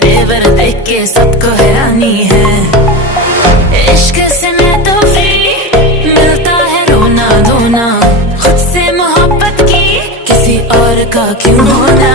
तेवर देख के सबको हैरानी है। इश्क से मैं तो फ्री, मिलता है रोना धोना, खुद से मोहब्बत की किसी और का क्यों होना।